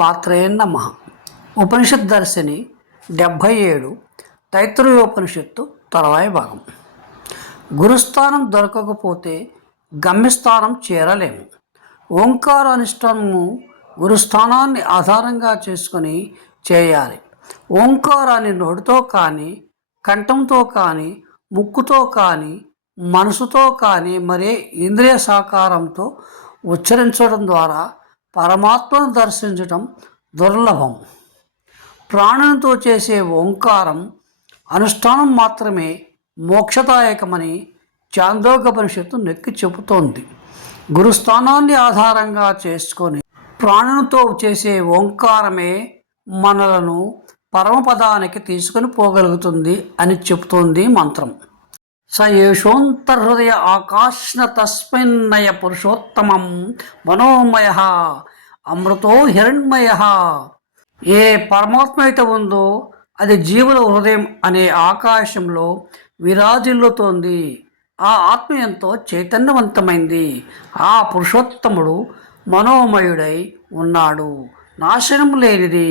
మాత్రే నమ. ఉపనిషత్ దర్శిని డెబ్భై ఏడు తైత్రయోపనిషత్తు తర్వాయి భాగం. గురుస్థానం దొరకకపోతే గమ్యస్థానం చేరలేము. ఓంకార అనుష్ఠానము గురుస్థానాన్ని ఆధారంగా చేసుకొని చేయాలి. ఓంకారాన్ని నోటితో కానీ కంఠంతో కానీ ముక్కుతో కానీ మనసుతో కానీ మరే ఇంద్రియ సహకారంతో ఉచ్చరించడం ద్వారా పరమాత్మను దర్శించటం దుర్లభం. ప్రాణంతో చేసే ఓంకారం అనుష్ఠానం మాత్రమే మోక్షదాయకమని చాందోగపనిషత్తు నెక్కి చెబుతోంది. గురుస్థానాన్ని ఆధారంగా చేసుకొని ప్రాణంతో చేసే ఓంకారమే మనలను పరమపదానికి తీసుకొని పోగలుగుతుంది అని చెబుతోంది మంత్రం. స యేషోంతర్హృదయ ఆకాశ్న తస్మిన్నయ పురుషోత్తమం మనోమయ అమృతో హిరణ్మయ ఏ పరమాత్మ అయితే ఉందో అది జీవుల హృదయం అనే ఆకాశంలో విరాజిల్లుతోంది. ఆ ఆత్మ ఎంతో చైతన్యవంతమైంది. ఆ పురుషోత్తముడు మనోమయుడై ఉన్నాడు. నాశనం లేనిది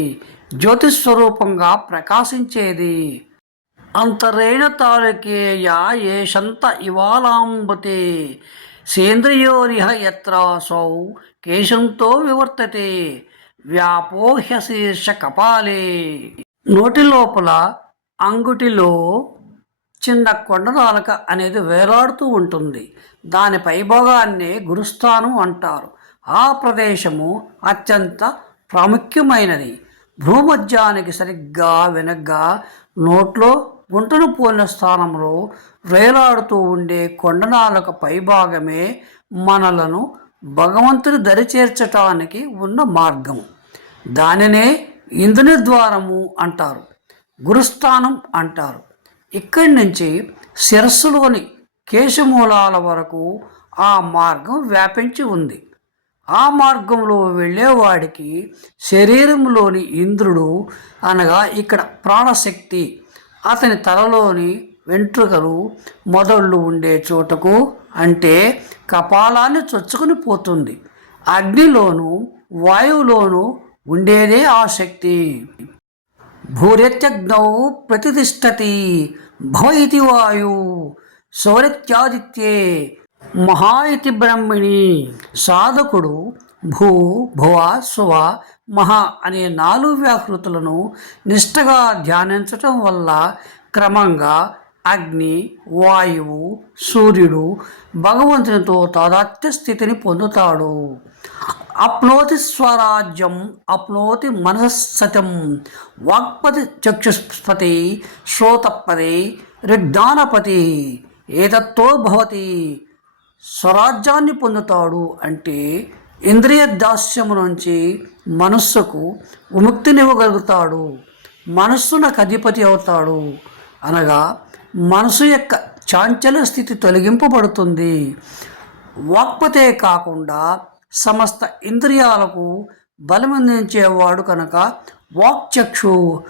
జ్యోతిస్వరూపంగా ప్రకాశించేది. అంతరేణ తారకేయ ఏషంత ఇవాలాంబతే సేంద్రియోనిహ యత్రాసౌ కేశంతో వివర్తతే. వ్యాపోహ్య శీర్ష కపాలే. నోటి లోపల అంగుటిలో చిన్న కొండనాలక అనేది వేలాడుతూ ఉంటుంది. దాని పైభాగాన్నే గురుస్థానం అంటారు. ఆ ప్రదేశము అత్యంత ప్రాముఖ్యమైనది. భూమధ్యానికి సరిగ్గా వెనగ్గా నోట్లో గుంటను పోలిన స్థానంలో వేలాడుతూ ఉండే కొండనాలకు పైభాగమే మనలను భగవంతుని దరి చేర్చటానికి ఉన్న మార్గం. దానినే ఇంద్రుని ద్వారము అంటారు గురుస్థానం అంటారు. ఇక్కడి నుంచి శిరస్సులోని కేశమూలాల వరకు ఆ మార్గం వ్యాపించి ఉంది. ఆ మార్గంలో వెళ్ళేవాడికి శరీరంలోని ఇంద్రుడు అనగా ఇక్కడ ప్రాణశక్తి అతని తలలోని వెంట్రుకలు మొదళ్ళు ఉండే చోటకు అంటే కపాలాన్ని చొచ్చుకుని పోతుంది. అగ్నిలోను వాయువులోను ఉండేదే ఆ శక్తి. భూర్యత్యగ్నౌ ప్రతిష్టతి భవ ఇతి వాయు సౌరత్యాదిత్యే మహా ఇతి బ్రహ్మిణి. సాధకుడు భూ భువ సువ మహా అనే నాలుగు వ్యాకృతులను నిష్టగా ధ్యానించటం వల్ల క్రమంగా అగ్ని వాయువు సూర్యుడు భగవంతునితో తాదాత్య స్థితిని పొందుతాడు. అప్నోతి స్వరాజ్యం అప్నోతి మనస్సత్యం వాక్పతి చక్షుస్పతి శ్రోతపతి రిజ్ఞానపతి ఏదత్తో భవతి స్వరాజ్యాన్ని పొందుతాడు అంటే ఇంద్రియ దాస్యము నుంచి మనస్సుకు విముక్తినివ్వగలుగుతాడు. మనస్సునకు అధిపతి అవుతాడు. అనగా మనసు యొక్క చాంచల్య స్థితి తొలగింపబడుతుంది. వాక్పతే కాకుండా సమస్త ఇంద్రియాలకు బలమందించేవాడు కనుక వాక్చక్షు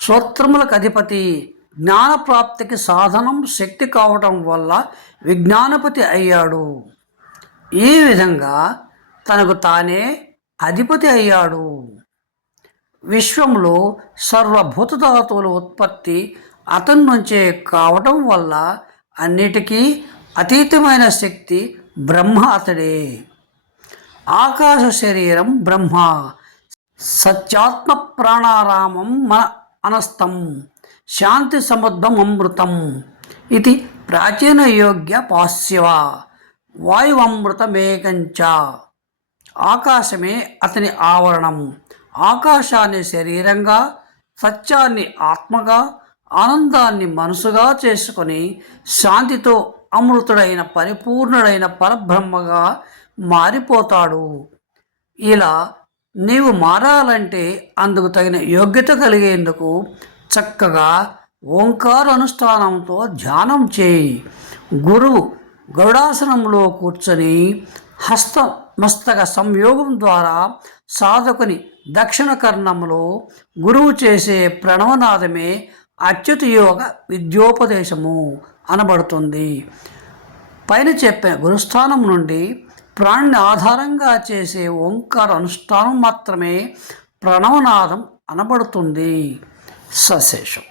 శ్రోత్రములకు అధిపతి జ్ఞానప్రాప్తికి సాధనం శక్తి కావటం వల్ల విజ్ఞానపతి అయ్యాడు. ఈ విధంగా తనకు తానే అధిపతి అయ్యాడు. విశ్వంలో సర్వభూతధాతువుల ఉత్పత్తి అతని నుంచే కావటం వల్ల అన్నిటికీ అతీతమైన శక్తి బ్రహ్మ అతడే. ఆకాశ శరీరం బ్రహ్మ సత్యాత్మ ప్రాణారామం మన అనస్తం శాంతి సముద్రం అమృతం ఇది ప్రాచీన యోగ్య పాశ్యవ వాయువమృతమేకంచ ఆకాశమే అతని ఆవరణం. ఆకాశాన్ని శరీరంగా సత్యాన్ని ఆత్మగా ఆనందాన్ని మనసుగా చేసుకొని శాంతితో అమృతుడైన పరిపూర్ణుడైన పరబ్రహ్మగా మారిపోతాడు. ఇలా నీవు మారాలంటే అందుకు తగిన యోగ్యత కలిగేందుకు చక్కగా ఓంకార అనుష్ఠానంతో ధ్యానం చేయి. గురువు గరుడాసనంలో కూర్చొని హస్తం మస్తక సంయోగం ద్వారా సాధకుని దక్షిణ కర్ణంలో గురువు చేసే ప్రణవనాదమే అచ్యుత యోగ విద్యోపదేశము అనబడుతుంది. పైన చెప్పిన గురుస్థానం నుండి ప్రాణిని ఆధారంగా చేసే ఓంకార అనుష్ఠానం మాత్రమే ప్రణవనాదం అనబడుతుంది. సశేషం.